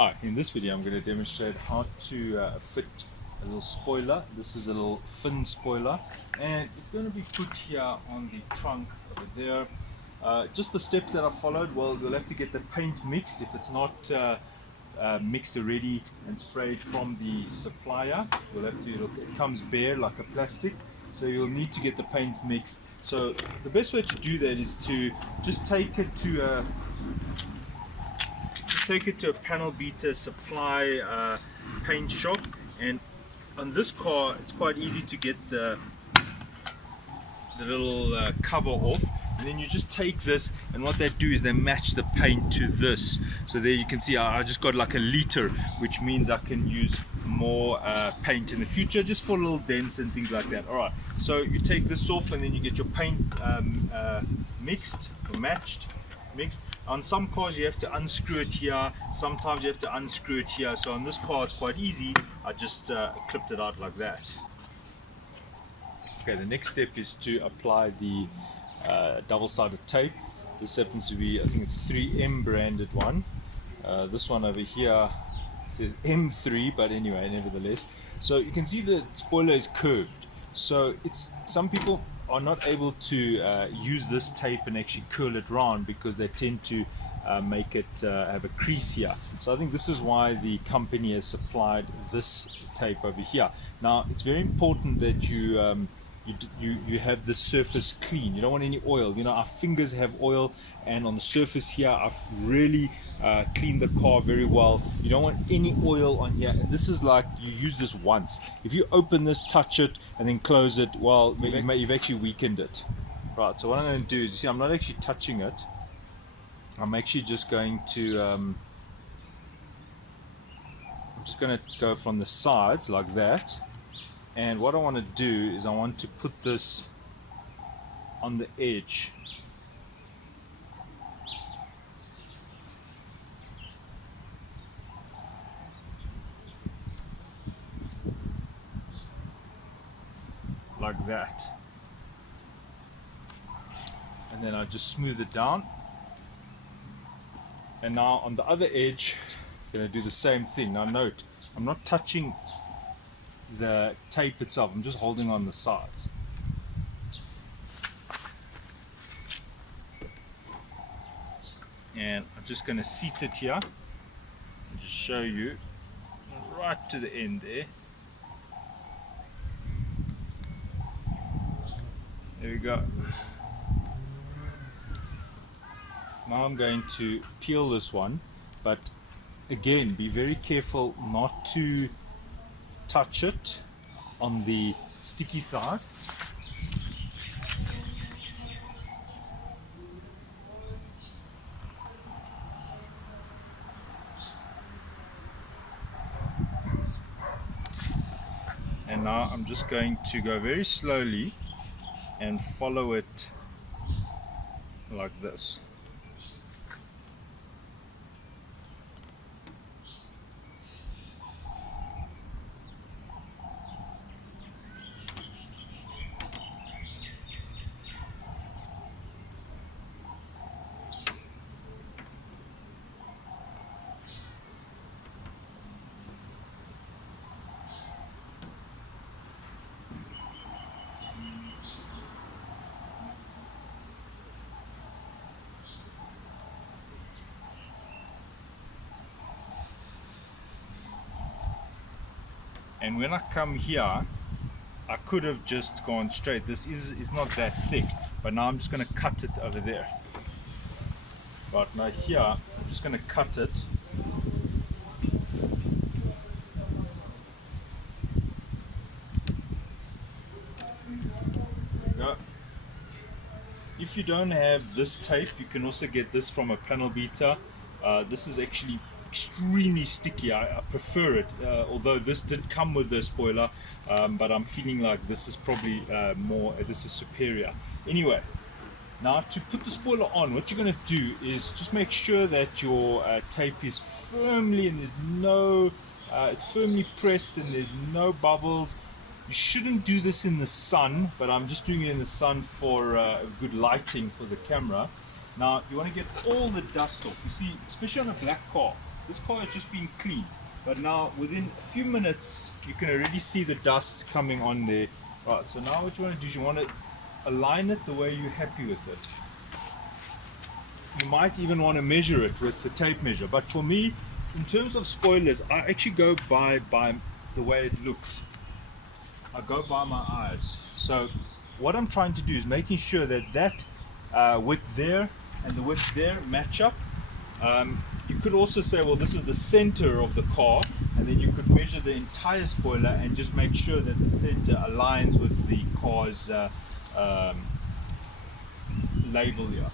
Hi, in this video I'm going to demonstrate how to fit a little spoiler. This is a little fin spoiler and it's going to be put here on the trunk over there. Just the steps that I followed, well, you'll have to get the paint mixed if it's not mixed already and sprayed from the supplier. You'll have to, it comes bare like a plastic, so you'll need to get the paint mixed. So the best way to do that is to just take it to a panel beater supply paint shop, and on this car it's quite easy to get the little cover off, and then you just take this, and what they do is they match the paint to this. So there you can see I just got like a liter, which means I can use more paint in the future just for little dents and things like that. Alright, so you take this off and then you get your paint mixed or mixed. On some cars you have to unscrew it here, sometimes you have to unscrew it here. So on this car it's quite easy, I just clipped it out like that. Okay, the next step is to apply the double-sided tape. This happens to be, I think it's 3M branded one. This one over here, it says M3, but anyway, nevertheless. So you can see the spoiler is curved. So some people are not able to use this tape and actually curl it round because they tend to make it have a crease here. So I think this is why the company has supplied this tape over here. Now it's very important that you have the surface clean. You don't want any oil. You know, our fingers have oil, and on the surface here I've really cleaned the car very well. You don't want any oil on here. And this is like, you use this once. If you open this, touch it and then close it, well, you've actually weakened it. Right, so what I'm going to do is, you see, I'm not actually touching it. I'm actually just going to go from the sides like that. And what I want to do is I want to put this on the edge. Like that. And then I just smooth it down. And now on the other edge, I'm going to do the same thing. Now note, I'm not touching the tape itself, I'm just holding on the sides. And I'm just going to seat it here and just show you right to the end there. There we go. Now I'm going to peel this one, but again, be very careful not to touch it on the sticky side. And now I'm just going to go very slowly and follow it like this. And when I come here, I could have just gone straight. This is not that thick, but now I'm just going to cut it over there. Right, now here, I'm just going to cut it. There we go. If you don't have this tape, you can also get this from a panel beater. This is actually extremely sticky. I prefer it, although this did come with the spoiler, but I'm feeling like this is probably this is superior. Anyway, now to put the spoiler on, what you're going to do is just make sure that your tape is firmly, and there's no it's firmly pressed and there's no bubbles. You shouldn't do this in the sun, but I'm just doing it in the sun for good lighting for the camera. Now you want to get all the dust off. You see, especially on a black car, this car has just been cleaned. But now within a few minutes you can already see the dust coming on there. Right, so now what you want to do is you want to align it the way you're happy with it. You might even want to measure it with the tape measure, but for me, in terms of spoilers, I actually go by the way it looks. I go by my eyes. So what I'm trying to do is making sure that width there and the width there match up. You could also say, well, this is the center of the car, and then you could measure the entire spoiler and just make sure that the center aligns with the car's label here,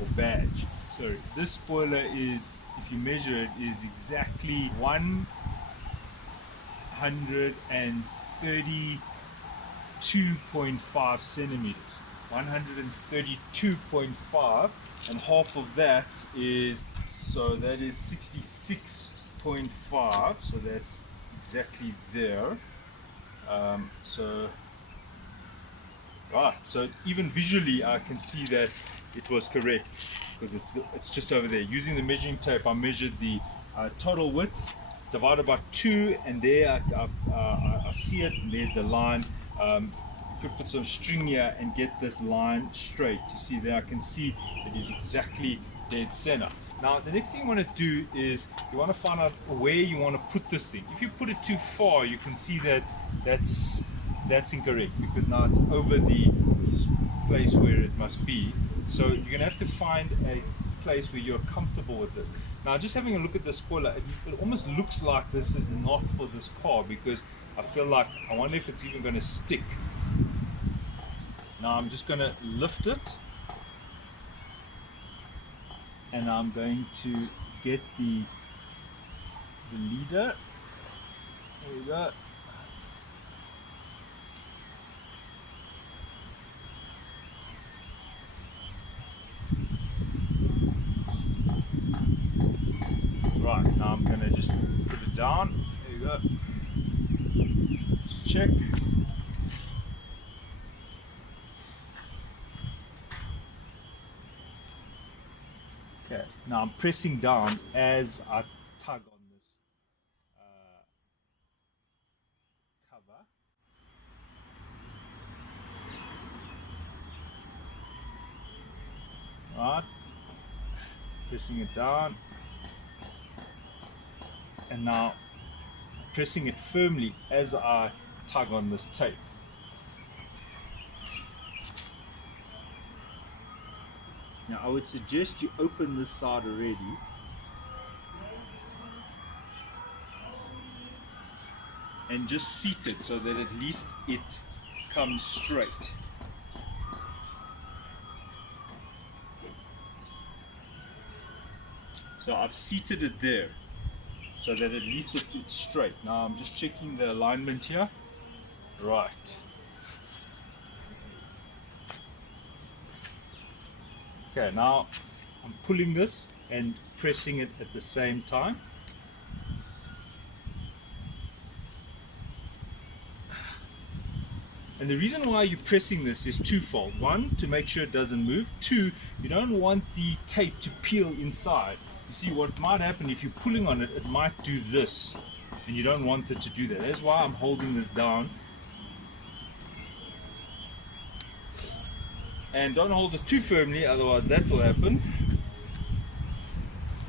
or badge. Sorry, this spoiler is, if you measure it, is exactly 132.5 centimeters. 132.5, and half of that is, so that is 66.5, so that's exactly there. So right, so even visually I can see that it was correct, because it's just over there. Using the measuring tape, I measured the total width divided by 2, and there I see it, and there's the line. You could put some string here and get this line straight. You see there, I can see it is exactly dead center. Now the next thing you want to do is you want to find out where you want to put this thing. If you put it too far, you can see that that's incorrect, because now it's over the place where it must be. So you're going to have to find a place where you're comfortable with this. Now, just having a look at the spoiler, it almost looks like this is not for this car, because I feel like, I wonder if it's even going to stick. Now I'm just going to lift it, and I'm going to get the leader. There we go. Right, now I'm going to just put it down. There you go. Check. Okay, now I'm pressing down as I tug on this cover. Right, pressing it down, and now pressing it firmly as I tug on this tape. Now I would suggest you open this side already, and just seat it so that at least it comes straight. So I've seated it there so that at least it's straight. Now I'm just checking the alignment here. Right. Okay, now I'm pulling this and pressing it at the same time. And the reason why you're pressing this is twofold. One, to make sure it doesn't move. Two, you don't want the tape to peel inside. You see, what might happen if you're pulling on it, it might do this, and you don't want it to do that. That's why I'm holding this down. And don't hold it too firmly, otherwise that will happen.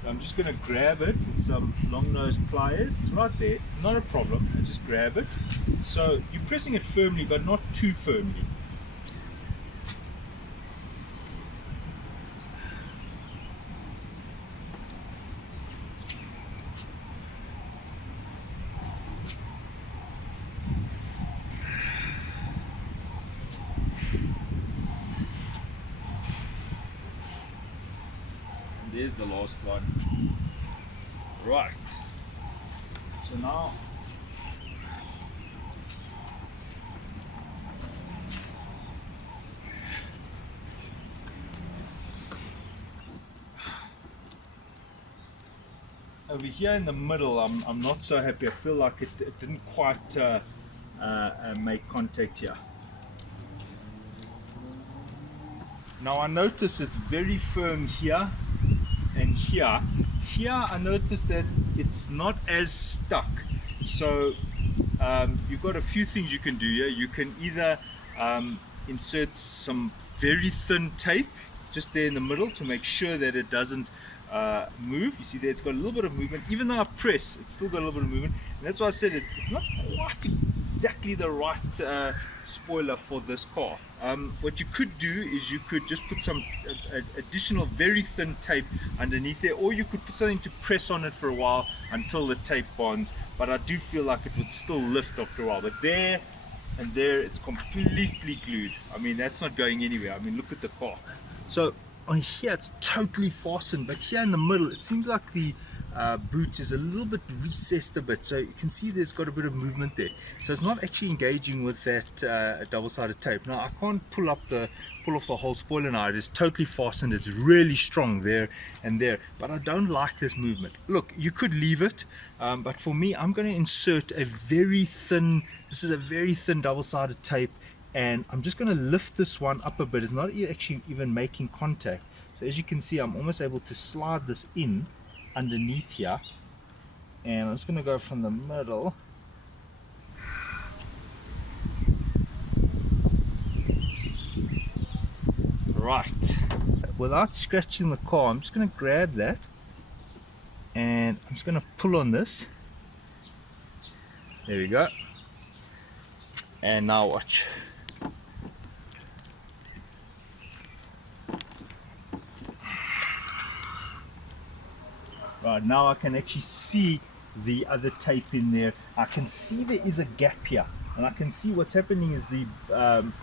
So I'm just going to grab it with some long nose pliers. It's right there, not a problem. I just grab it. So you're pressing it firmly, but not too firmly. There's the last one. Right. So now over here in the middle, I'm not so happy. I feel like it didn't quite make contact here. Now I notice it's very firm here and here. here I noticed that it's not as stuck. So you've got a few things you can do here. You can either insert some very thin tape just there in the middle to make sure that it doesn't move. You see there, it's got a little bit of movement. Even though I press, it's still got a little bit of movement. And that's why I said it's not quite exactly the right spoiler for this car. What you could do is you could just put some additional very thin tape underneath there, or you could put something to press on it for a while until the tape bonds. But I do feel like it would still lift after a while. But there and there, it's completely glued. I mean, that's not going anywhere. I mean, look at the car. So on here it's totally fastened, but here in the middle it seems like the boot is a little bit recessed a bit, so you can see there's got a bit of movement there. So it's not actually engaging with that double-sided tape. Now I can't pull off the whole spoiler now. It is totally fastened. It's really strong there and there, but I don't like this movement. Look, you could leave it, but for me, I'm going to insert a very thin, this is a very thin double-sided tape, and I'm just going to lift this one up a bit. It's not actually even making contact. So as you can see, I'm almost able to slide this in underneath here, and I'm just going to go from the middle. Right, without scratching the car, I'm just going to grab that and I'm just going to pull on this. There we go. And now watch. Right, now I can actually see the other tape in there. I can see there is a gap here, and I can see what's happening is the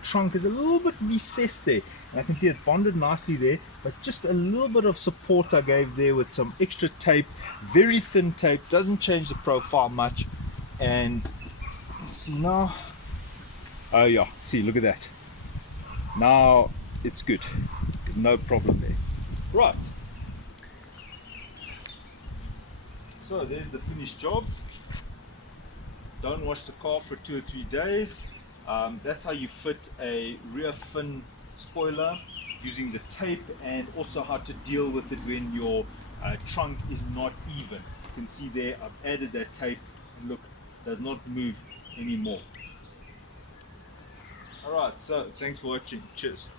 trunk is a little bit recessed there, and I can see it's bonded nicely there, but just a little bit of support I gave there with some extra tape, very thin tape, doesn't change the profile much. And see now, oh yeah, see, look at that. Now it's good, no problem there. Right. So there's the finished job. Don't wash the car for 2 or 3 days. That's how you fit a rear fin spoiler using the tape, and also how to deal with it when your trunk is not even. You can see there I've added that tape, and look, it does not move anymore. Alright, so thanks for watching. Cheers.